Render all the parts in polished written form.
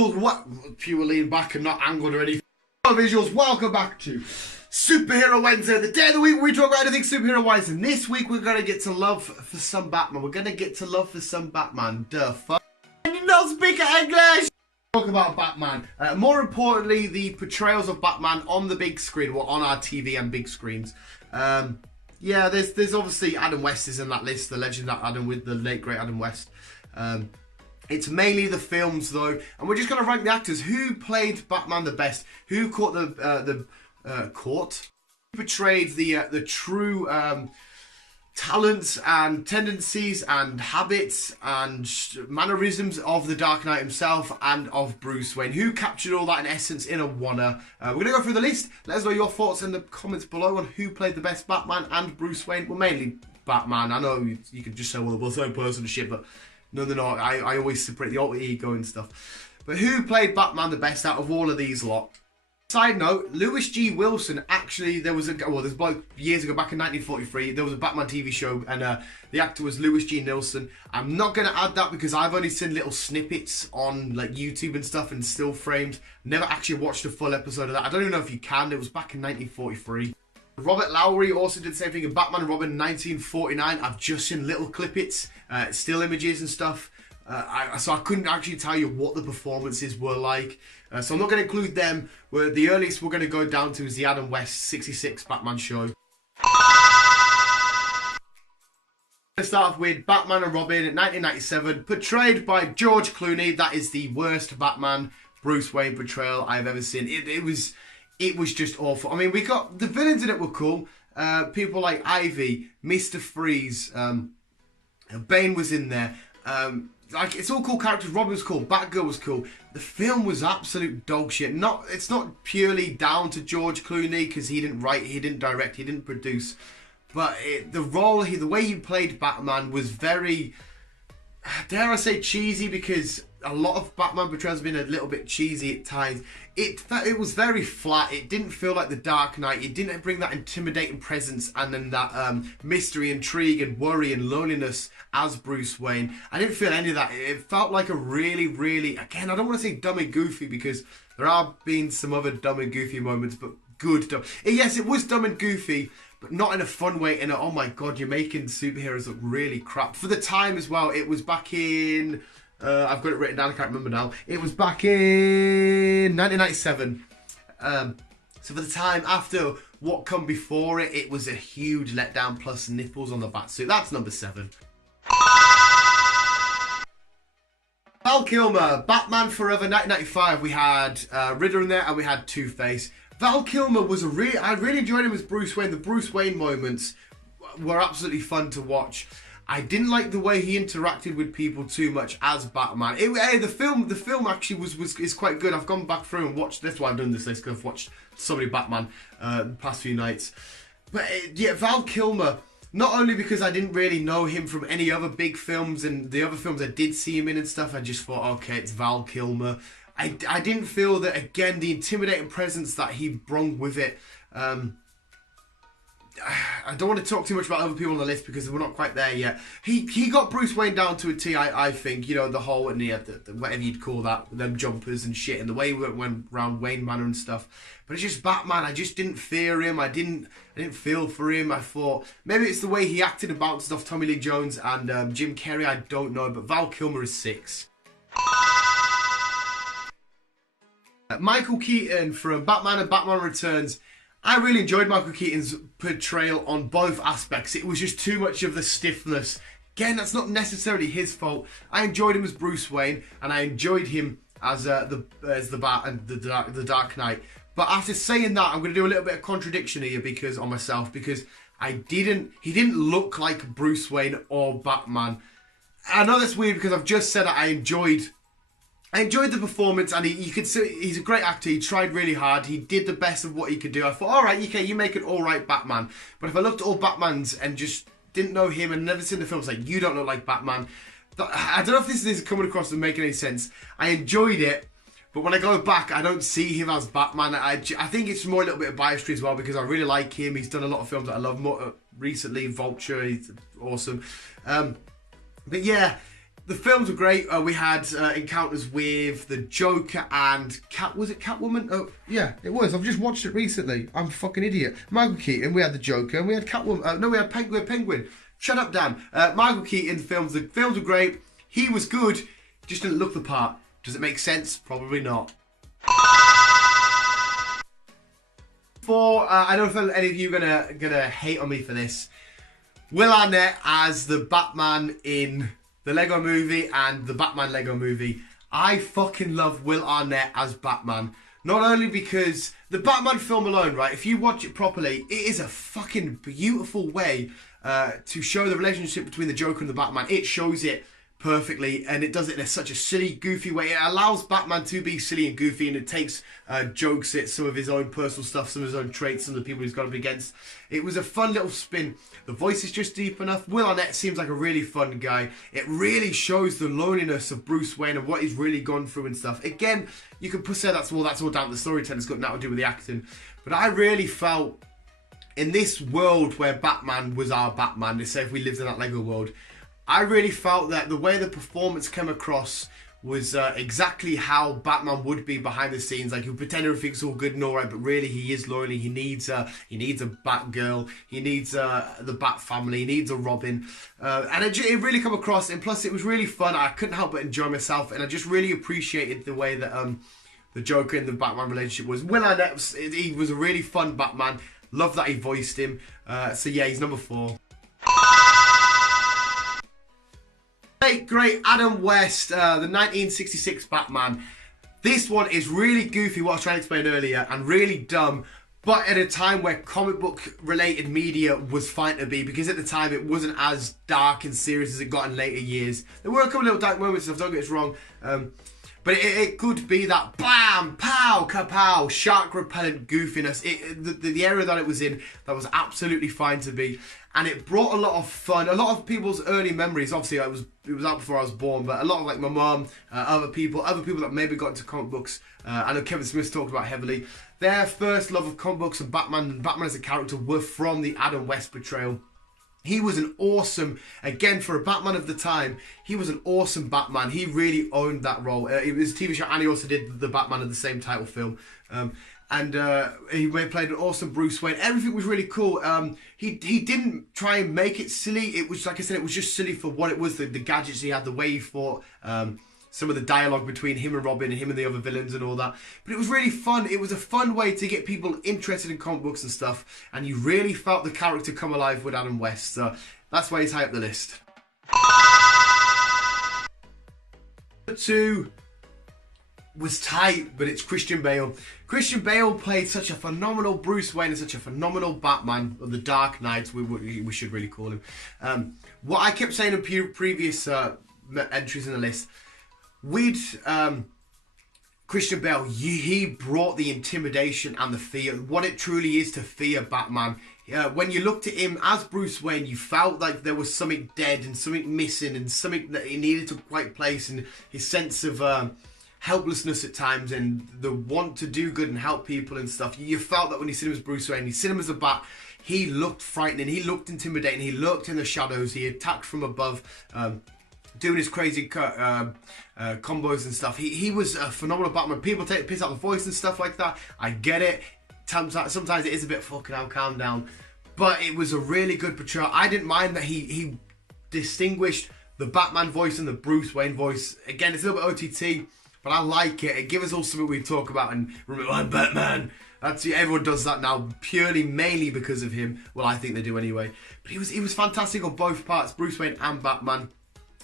visuals, what? Pure lean back and not angled or anything. Visuals, welcome back to Superhero Wednesday, the day of the week where we talk about anything superhero-wise. And this week we're going to get to love for some Batman. We're going to get to love for some Batman. Duh, fuck. And you don't speak English! Talk about Batman. More importantly, the portrayals of Batman on the big screen, or on our TV and big screens. Yeah, there's obviously Adam West is in that list, the legend Adam with the late great Adam West. It's mainly the films though, and we're just going to rank the actors. Who played Batman the best? Who caught who portrayed the true talents and tendencies and habits and mannerisms of the Dark Knight himself and of Bruce Wayne? Who captured all that in essence in a one-er? We're going to go through the list. Let us know your thoughts in the comments below on who played the best Batman and Bruce Wayne. Well, mainly Batman. I know you can just say, well, the same person and shit, but no, they're not. I always separate the alter ego and stuff. But who played Batman the best out of all of these lot? Side note, Lewis G. Wilson, actually, there's like years ago, back in 1943, there was a Batman TV show, and the actor was Lewis G. Nilsson. I'm not going to add that because I've only seen little snippets on like YouTube and stuff and still frames. Never actually watched a full episode of that. I don't even know if you can. It was back in 1943. Robert Lowry also did the same thing in Batman and Robin in 1949. I've just seen little clippets, still images and stuff. So I couldn't actually tell you what the performances were like. So I'm not going to include them. The earliest we're going to go down to is the Adam West 66 Batman show. Let's start off with Batman and Robin in 1997, portrayed by George Clooney. That is the worst Batman Bruce Wayne portrayal I've ever seen. It was just awful. I mean, we got the villains in it were cool. People like Ivy, Mr. Freeze, Bane was in there. Like, it's all cool characters. Robin was cool. Batgirl was cool. The film was absolute dog shit. It's not purely down to George Clooney because he didn't write, he didn't direct, he didn't produce. But the way he played Batman was very, dare I say, cheesy, because a lot of Batman portrayals have been a little bit cheesy at times. It was very flat. It didn't feel like the Dark Knight. It didn't bring that intimidating presence and then that mystery, intrigue, and worry and loneliness as Bruce Wayne. I didn't feel any of that. It felt like a really, really, again, I don't want to say dumb and goofy because there have been some other dumb and goofy moments, but good dumb. Yes, it was dumb and goofy, but not in a fun way. In a, oh my god, you're making superheroes look really crap. For the time as well, it was back in... I've got it written down, I can't remember now. It was back in 1997. So for the time after what come before it, it was a huge letdown, plus nipples on the batsuit. That's number 7. Val Kilmer, Batman Forever 1995. We had Riddler in there and we had Two-Face. Val Kilmer was I really enjoyed him as Bruce Wayne. The Bruce Wayne moments were absolutely fun to watch. I didn't like the way he interacted with people too much as Batman. The film actually is quite good. I've gone back through and watched. That's why I've done this list, because I've watched so many Batman the past few nights. But yeah, Val Kilmer. Not only because I didn't really know him from any other big films, and the other films I did see him in and stuff, I just thought, okay, it's Val Kilmer. I didn't feel that, again, the intimidating presence that he brought with it. I don't want to talk too much about other people on the list because we're not quite there yet. He got Bruce Wayne down to a T, I think. You know, the whole, and the whatever you'd call that, them jumpers and shit, and the way he went around Wayne Manor and stuff. But it's just Batman. I just didn't fear him. I didn't feel for him. I thought maybe it's the way he acted and bounced off Tommy Lee Jones and Jim Carrey. I don't know, but Val Kilmer is 6. Michael Keaton from Batman and Batman Returns. I really enjoyed Michael Keaton's portrayal on both aspects. It was just too much of the stiffness. Again, that's not necessarily his fault. I enjoyed him as Bruce Wayne, and I enjoyed him as the Dark Knight. But after saying that, I'm going to do a little bit of contradiction here because he didn't look like Bruce Wayne or Batman. I know that's weird because I've just said that I enjoyed the performance, and you could see he's a great actor. He tried really hard. He did the best of what he could do. I thought, all right, okay, you make an all right Batman. But if I looked at all Batmans and just didn't know him and never seen the films, like, you don't look like Batman. I don't know if this is coming across and making any sense. I enjoyed it, but when I go back, I don't see him as Batman. I think it's more a little bit of biasry as well because I really like him. He's done a lot of films that I love. More recently, Vulture, he's awesome. But yeah, the films were great. We had encounters with the Joker and was it Catwoman? Oh, yeah, it was. I've just watched it recently. I'm a fucking idiot. Michael Keaton, we had the Joker, and we had Catwoman. No, we had Penguin. Shut up, Dan. Michael Keaton, the films were great. He was good, just didn't look the part. Does it make sense? Probably not. I don't know if any of you are gonna hate on me for this. Will Arnett as the Batman in the Lego Movie and the Batman Lego Movie. I fucking love Will Arnett as Batman. Not only because the Batman film alone, right, if you watch it properly, it is a fucking beautiful way to show the relationship between the Joker and the Batman. It shows it perfectly, and it does it in such a silly, goofy way. It allows Batman to be silly and goofy, and it takes jokes at some of his own personal stuff, some of his own traits, some of the people he's got up against. It was a fun little spin. The voice is just deep enough. Will Arnett seems like a really fun guy. It really shows the loneliness of Bruce Wayne and what he's really gone through and stuff. Again, you could say that's all down to the storytelling. It's got nothing to do with the acting. But I really felt in this world where Batman was our Batman, they say if we lived in that Lego world, I really felt that the way the performance came across was exactly how Batman would be behind the scenes. Like, he'll pretend everything's all good and all right, but really he is lonely. He needs a Batgirl. He needs the Bat family. He needs a Robin. And it really come across. And plus, it was really fun. I couldn't help but enjoy myself. And I just really appreciated the way that the Joker and the Batman relationship was. Will Arnett, he was a really fun Batman. Love that he voiced him. So yeah, he's number 4. Great Adam West, the 1966 Batman. This one is really goofy, what I was trying to explain earlier, and really dumb, but at a time where comic book related media was fine to be, because at the time it wasn't as dark and serious as it got in later years. There were a couple of little dark moments, don't get us wrong, but it could be that bam, pow, kapow, shark repellent goofiness. The area that it was in, that was absolutely fine to be. And it brought a lot of fun. A lot of people's early memories, obviously it was out before I was born, but a lot of like my mum, other people that maybe got into comic books, I know Kevin Smith talked about heavily, their first love of comic books and Batman as a character were from the Adam West portrayal. He was an awesome, again for a Batman of the time, he was an awesome Batman. He really owned that role. It was a TV show, and he also did the Batman of the same title film. And he played an awesome Bruce Wayne. Everything was really cool. He didn't try and make it silly. It was, like I said, it was just silly for what it was. The gadgets he had, the way he fought, some of the dialogue between him and Robin and him and the other villains and all that. But it was really fun. It was a fun way to get people interested in comic books and stuff. And you really felt the character come alive with Adam West. So that's why he's high up the list. Number 2 was tight, but it's Christian Bale. Christian Bale played such a phenomenal Bruce Wayne and such a phenomenal Batman, or the Dark Knight, we should really call him. What I kept saying in previous entries in the list, with Christian Bale, he brought the intimidation and the fear, what it truly is to fear Batman. When you looked at him as Bruce Wayne, you felt like there was something dead and something missing and something that he needed to right place, and his sense of helplessness at times and the want to do good and help people and stuff. You felt that when you see him as Bruce Wayne, you see him as a Bat, he looked frightening, he looked intimidating, he looked in the shadows, he attacked from above, doing his crazy combos and stuff. He was a phenomenal Batman. People take the piss out of the voice and stuff like that. I get it. Sometimes it is a bit fucking out, calm down. But it was a really good portrayal. I didn't mind that he distinguished the Batman voice and the Bruce Wayne voice. Again, it's a little bit OTT, but I like it. It gives us all something we talk about and remember, I'm Batman. Everyone does that now, mainly because of him. Well, I think they do anyway. But he was fantastic on both parts, Bruce Wayne and Batman.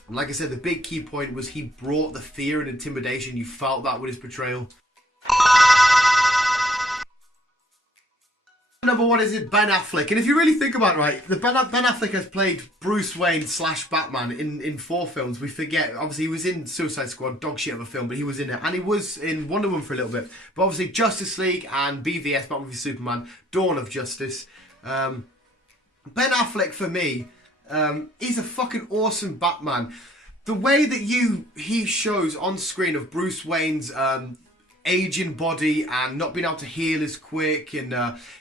And like I said, the big key point was he brought the fear and intimidation. You felt that with his portrayal. Number 1 is Ben Affleck. And if you really think about it, right, Ben Affleck has played Bruce Wayne / Batman in 4 films. We forget, obviously he was in Suicide Squad, dog shit of a film, but he was in it. And he was in Wonder Woman for a little bit. But obviously Justice League and BVS, Batman v Superman, Dawn of Justice. Ben Affleck, for me, he's a fucking awesome Batman. The way that he shows on screen of Bruce Wayne's aging body and not being able to heal as quick, and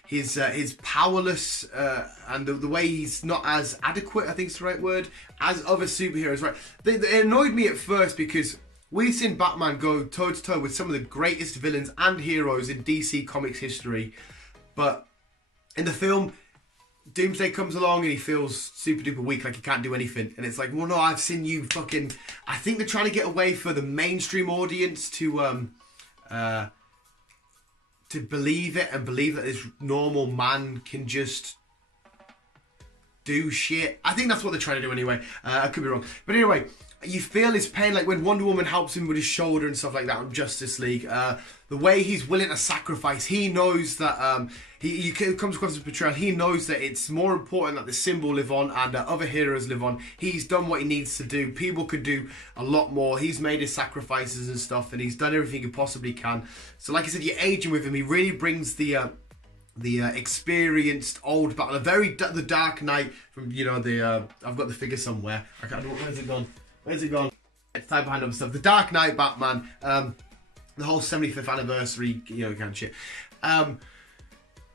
his powerless and the way he's not as adequate, I think is the right word, as other superheroes. Right? It annoyed me at first because we've seen Batman go toe to toe with some of the greatest villains and heroes in DC Comics history, but in the film, Doomsday comes along and he feels super duper weak, like he can't do anything. And it's like, well, no, I've seen you fucking... I think they're trying to get away for the mainstream audience to believe it and believe that this normal man can just do shit. I think that's what they're trying to do anyway. I could be wrong. But anyway, you feel his pain, like when Wonder Woman helps him with his shoulder and stuff like that on Justice League. The way he's willing to sacrifice, he knows that he comes across as portrayal. He knows that it's more important that the symbol live on and that other heroes live on. He's done what he needs to do. People could do a lot more. He's made his sacrifices and stuff, and he's done everything he possibly can. So, like I said, you're aging with him. He really brings the experienced old Batman, the Dark Knight from I've got the figure somewhere. I can't. Where's it gone? Where's it gone? It's time behind other stuff. The Dark Knight Batman, the whole 75th anniversary, kind of shit.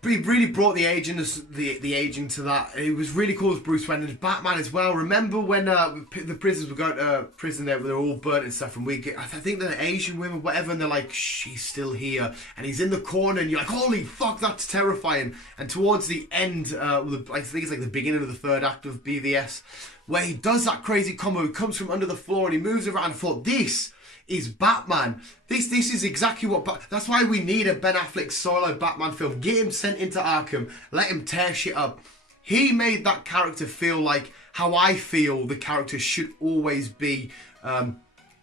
But he really brought the aging to that. It was really cool as Bruce Wayne and Batman as well. Remember when the prisoners were going to prison there, they're all burnt and stuff, and I think they're Asian women, whatever, and they're like, she's still here, and he's in the corner, and you're like, holy fuck, that's terrifying. And towards the end, I think it's like the beginning of the third act of BVS, where he does that crazy combo, he comes from under the floor and he moves around. I thought, this is Batman. This is exactly what... That's why we need a Ben Affleck solo Batman film. Get him sent into Arkham. Let him tear shit up. He made that character feel like how I feel the character should always be.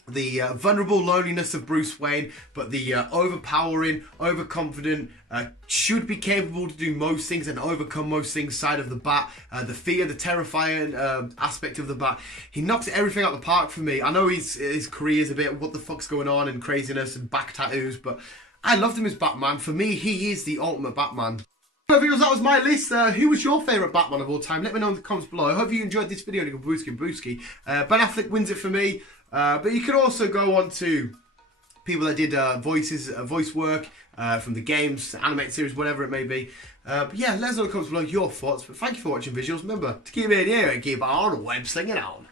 The vulnerable loneliness of Bruce Wayne, but the overpowering, overconfident, should be capable to do most things and overcome most things side of the Bat. The fear, the terrifying aspect of the Bat. He knocks everything out of the park for me. I know his career's a bit what the fuck's going on and craziness and back tattoos, but I loved him as Batman. For me, he is the ultimate Batman. So viewers, that was my list. Who was your favourite Batman of all time? Let me know in the comments below. I hope you enjoyed this video. Booski. Ben Affleck wins it for me. But you could also go on to people that did voice work from the games, animated series, whatever it may be. But yeah, let us know in the comments below your thoughts. But thank you for watching visuals. Remember to keep it in here and keep on web slinging on.